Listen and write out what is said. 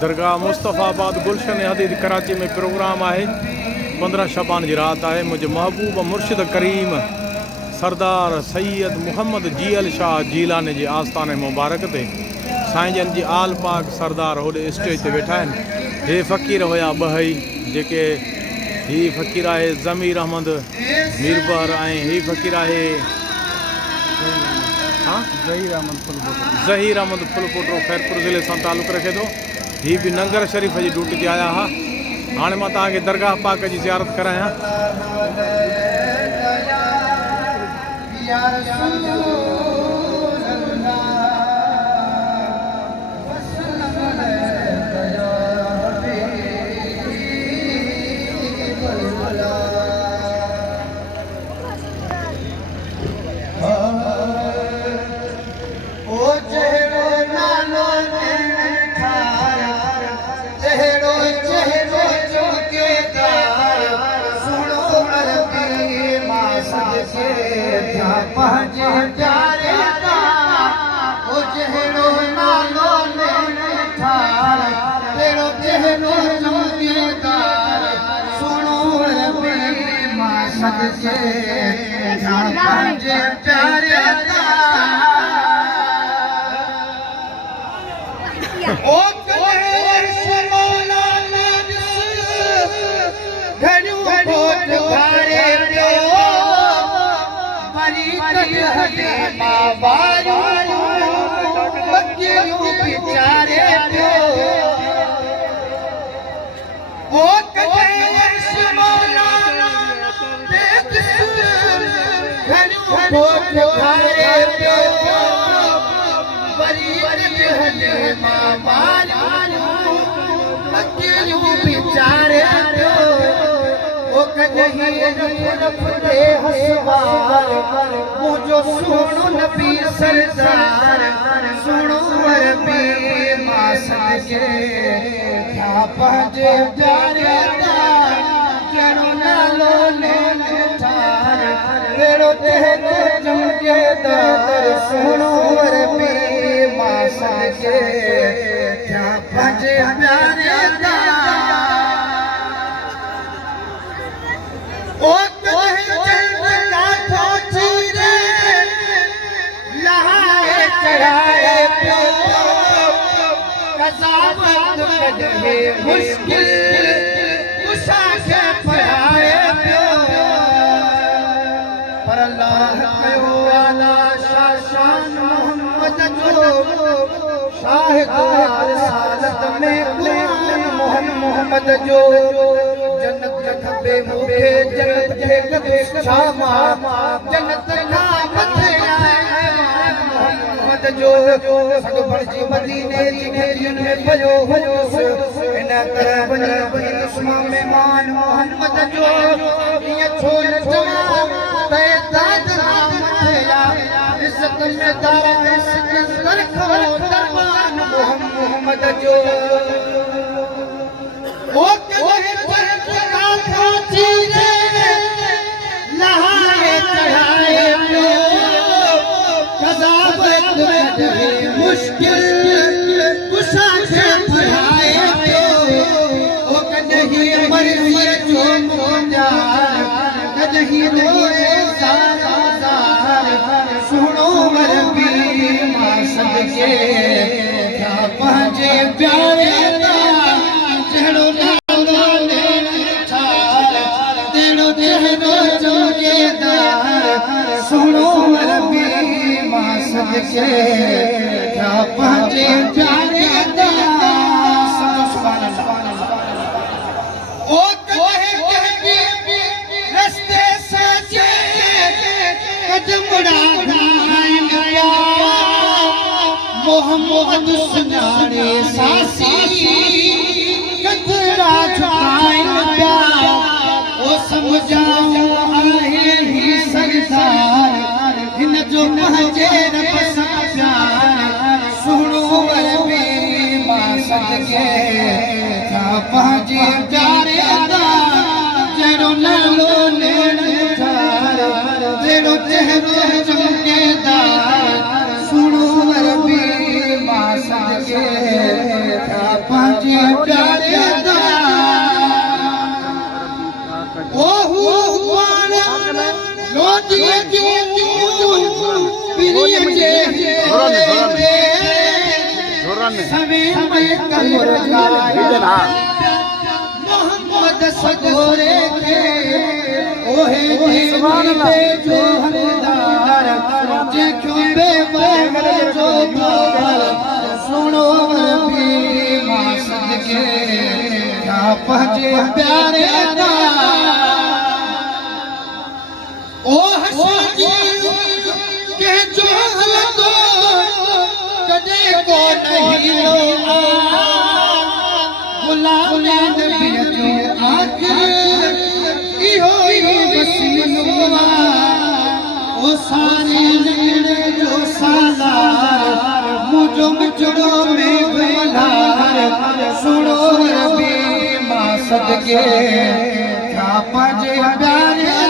दरगाह मुस्तफ़ाबाद गुलशन हदीद कराची में प्रोग्राम है। 15 शबान की रात है। मुझे महबूब मुर्शिद करीम सरदार सैयद मुहम्मद जीअल शाह जीलानी जी आस्थान मुबारक ते साईं जन जी आल पाक सरदार होॾे स्टेज ते वेठा आहिनि। हे फ़क़ीर हुया ॿई जेके ही फ़क़ीर है ज़मीर अहमद मीरबर ऐं ही फ़क़ीर है ज़हीर अहमद फुलकोटरो खैरपुर ज़िले सां तालुक़ रखे थो। ही भी नंगर शरीफ़ जी ड्यूटी ते आया हा। हाँ मां तव्हांखे दरगाह पाक जी ज़ियारत करायां। मोहम्मद जो जन्नत खबे मुखे जन्नत के कदे शामा जन्नत ना मथे मोहम्मद जो सग बणजी मदीने जी में भयो इन तरह बनी दुश्मन मेहमान मोहम्मद जो ये छोड़ जमा बेदाद नाम तेरा इज्जत में दावा इज्जत रखो दरबान मोहम्मद जो ओ कहे लहाए चढ़ाए मुश्किल कुशा से भराए ओ कहीं मर्जी जो मोजा कहीं रोए सारा सुनो मरबी मां सदके क्या पंहिंजे प्यारे क्या पंहिंजे प्यारे ओ कहे रस्ते सचे कदमड़ा गया मोहम्मद सुनारे सासी कदरा झुकाए प्या ओ समझाऊं आहे ही सरदार इन जो पंहिंजे रब सां प्यार सुणो वरबी मां सदके छा पंहिंजे प्यारे दा जहिड़ो नालो नेण ठार जहिड़ो चहिरो चमकेदार सुणो वरबी मां सदके छा पंहिंजे ओहू पान लोटी पिरिय जे सवे में कमर मोहम्मद सगोरे के ओहे दे जो हरदार जे क्यों बेबल जो बार सुनो नबी मां सदके क्या पहुंचे प्यारे दा ओ हसी के जो हलको कदे को नहीं लो गुलाम नबी जो आखिर इहो वसीला ओ सारे नगरे जो सालार मुझो मुझो में गलार सुनो नबी मां सदके क्या पाजे प्यारे